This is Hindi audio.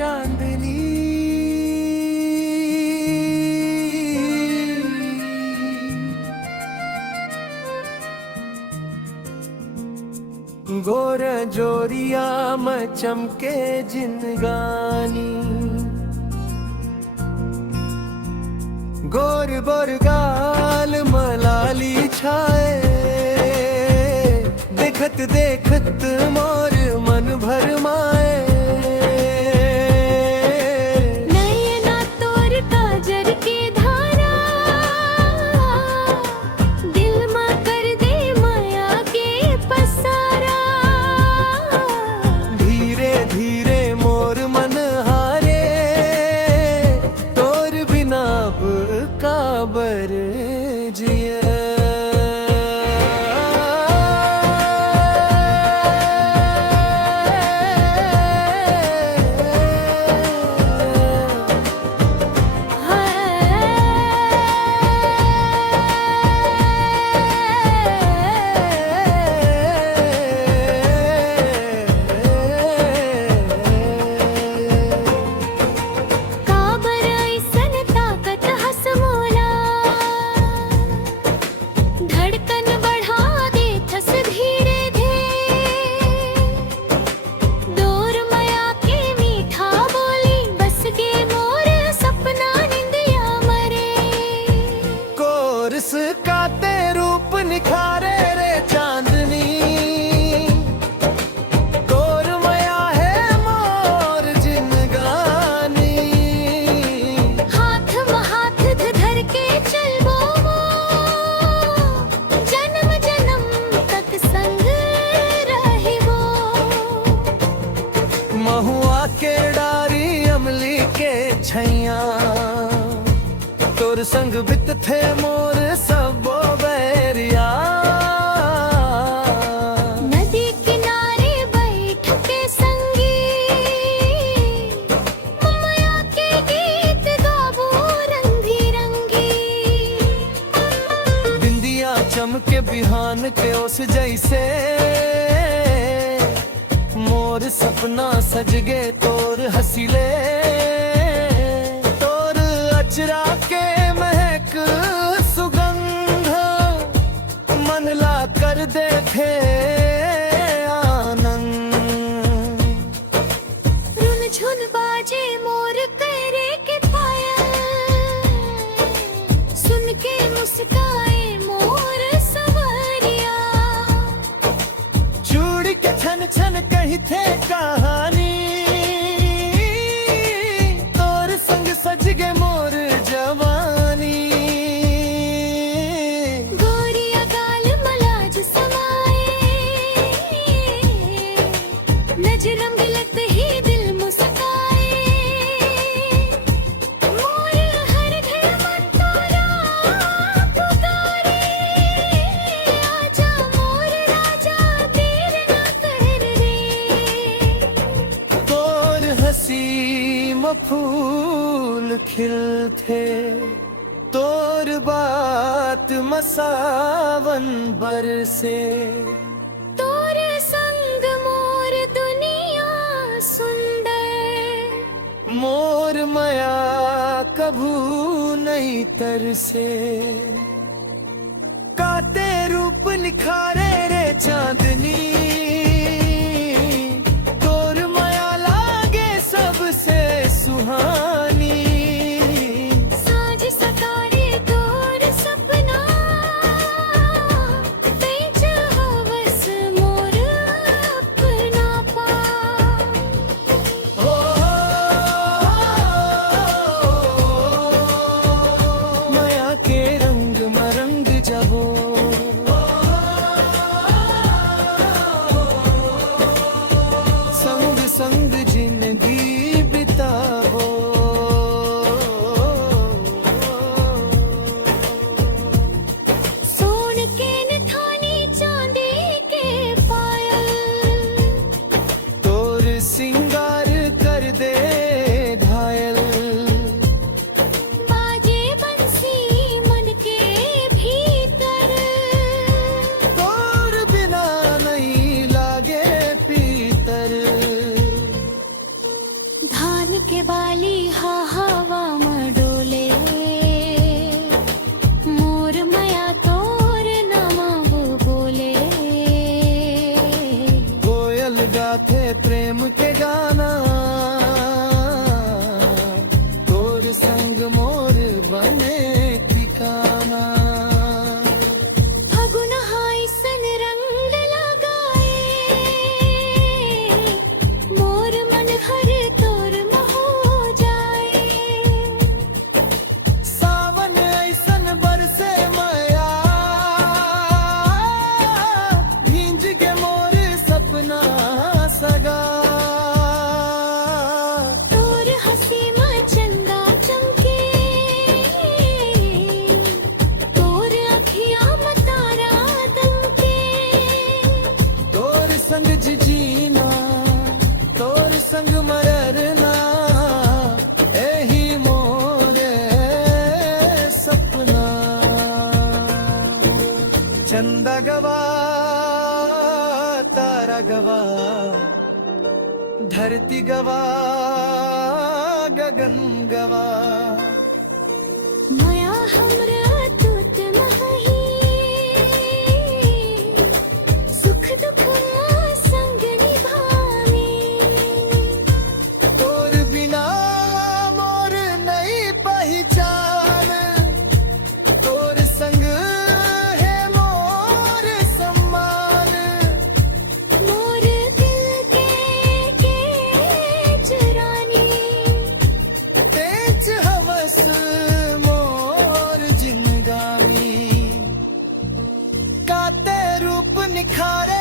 चांदनी। गोर जोरिया में चमके जिनगानी, गोर बोर गाल मलाली छाए, देखत देखत मोर मन भर माए। नयना तोर काजर के धारा, दिल में कर दे माया के पसारा। धीरे धीरे मोर मन हारे, तोर बिना अब काबर जिए। का ते रूप निखारे रे चांदनी, गोर मया है मोर जिनगानी। हाथ में हाथ धर के चल वो, जन्म जन्म तक संग रही वो। महुआ के डारी अमली के छैया, तोर संग बित थे मोर सबो बैरिया। नदी किनारे बैठ के संगी, ममया के गीत गाबो रंगी रंगी। बिंदिया चमके बिहान के ओस जैसे, मोर सपना सज गे तोर हसीले। तोर अचरा के महक सुगंध, मन ला कर दे थे आनंद। रुन झुन बाजे मोर करे के पायल, सुन के मुस्काए मोर सवरिया। चूड़ी के छन छन कही थे कहानी, तोर संग सज गे मोर जवानी। गोरिया गाल मलाज समाए, नजरम गलत ही दिल मुस्काए। मोर हर घर मन तोरा पुकारे, आजा मोर राजा देर ना कर रे। तोर हंसी में फूल खिलथे, तोर बात में सावन बरसे। तोर संग मोर दुनिया सुंदर, मोर माया कभू नहीं तरसे। काते रूप निखारे रे चांदनी, तोर माया लागे सबसे सुहानी। साँझ सतारे तोर सपना, बेच हवस मोर अपना पा। ओ माया के रंग मरंग जबो, चंदा गवा तारा गवा धरती गवा गगन गवा माया हमरा तूत नहीं सुख दुख संग निभावे तोर बिना मोर नहीं पहचान तोर संग है मोर सम्मान मोर दिल के चुरानी तेज हवस मोर जिनगामी काते रूप निखारे